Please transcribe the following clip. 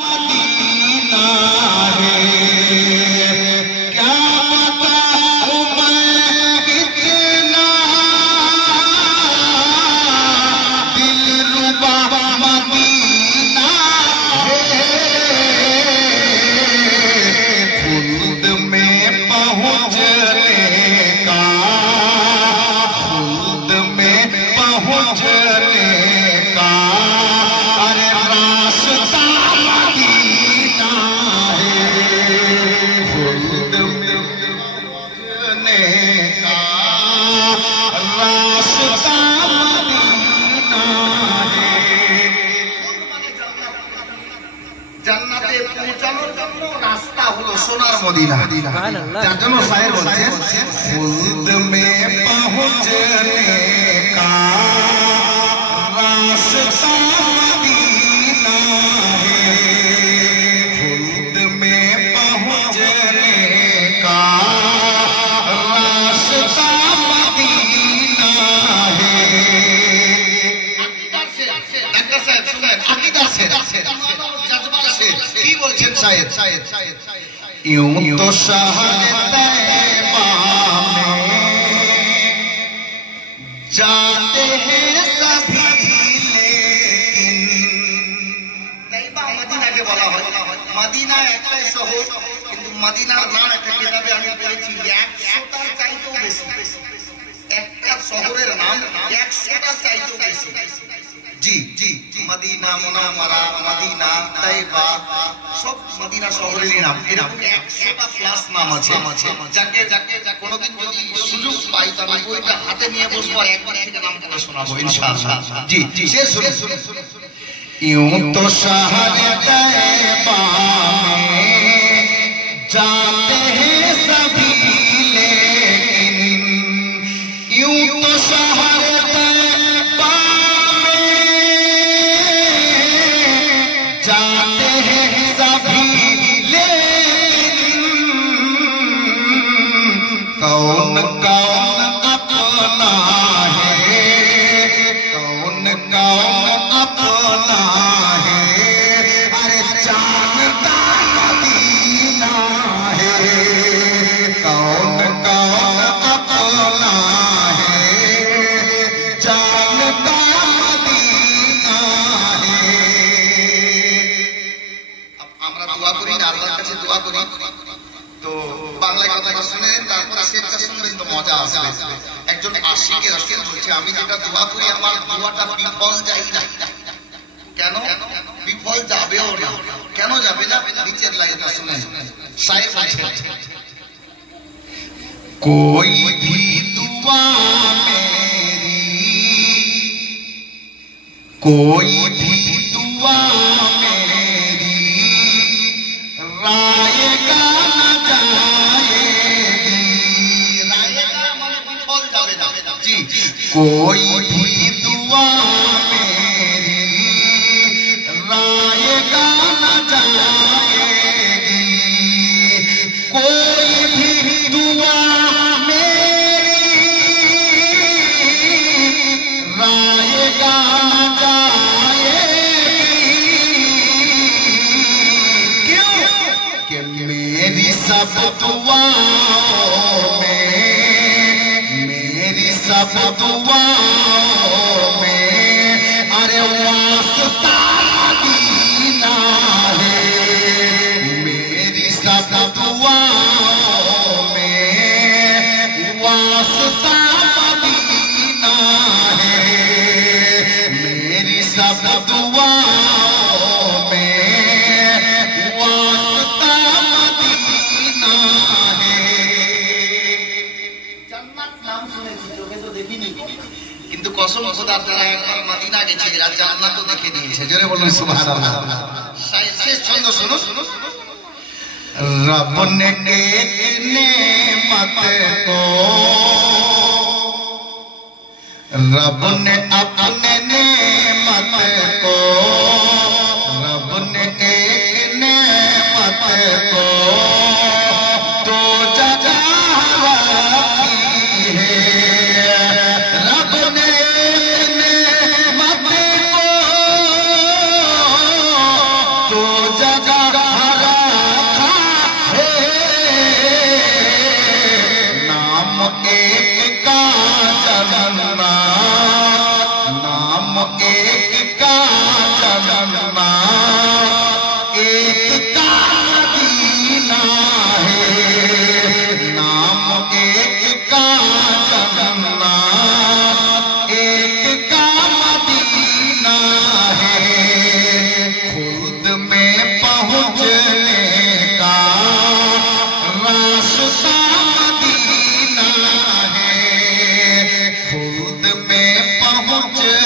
Medina যার জন্য শায়ের বলছেন खुद में पहुंचने का रास्ता मदीना है खुद में पहुंचने का रास्ता मदीना है डॉक्टर साहब सुनें अकीदा से जज्बा से की बोलছেন शायद यूं तो शहर तैबा में जाते हैं सभी लेकिन तैबा मदीना के বলা হয় মদিনা একটা শহর কিন্তু মদিনার নাম একটা কিতাবে আমি পড়েছি 100টার চাইতেও বেশি একটা শহরের নাম 100টার চাইতেও বেশি जी जी मदीना मुनावरा मदीना तैबा सब मदीना শহরের নাম এরকম 100টা প্লাস নাম আছে যাকে কোনদিন যদি সুযোগ পাই তবে ওইটা হাতে নিয়ে বসবো আর একবার থেকে নাম করে শোনাবো ইনশাআল্লাহ জি জি শেষ শুনুন यूं तो शहर तैबा में जाते हैं सभी लेकिन यूं तो शहर जाते हैं सभी लेकिन कौन कौन अपना है कौन कौन अपना है अरे जानता मदीना है कौन कौन अपना है जानता मदीना है दुआ करी ना আল্লাহর কাছে দোয়া করি তো বাংলা কথা শুনেন তারপর শেষটা শুনবেন তো মজা আসবে একজন আশিকে রাসূল বলছে আমি যেটা দোয়া করি আমার দোয়াটা বিফল যায় না কেন বিফল যাবেও না কেন যাবে না নিচের লাইনটা শুনেন শায়ের বলছেন कोई भी दुआ मेरी कोई भी दुआ रायगा न जाएगी रायगा माने বিফল যাবে না जी कोई भी दुआ मेरी रायगा न जाएगी कोई भी दुआ मेरी रायगा न जाएगी मेरी सब दुआओं में मेरी सब दुआओं में अरे वास्ता मदीना है मेरी सब दुआओं में वास्ता मदीना है मेरी सब दुआओं में वास्ता কিন্তু কসম খোদার যারা একবার মদিনা গেছে এরা জান্নাতও দেখে নিয়েছে জোরে বলুন সুবহানাল্লাহ শেষ ছন্দ শুনো रब ने एक नेमत को रब ने अपने नेमत को रब ने एक नेमत को तो जगह रखी है रब ने एक नेमत को तो एक का जन्मा, एक का मदीना है। नाम एक का जन्मा, एक का मदीना है। खुद में पहुँचने का रास्ता मदीना है। खुद में पहुँच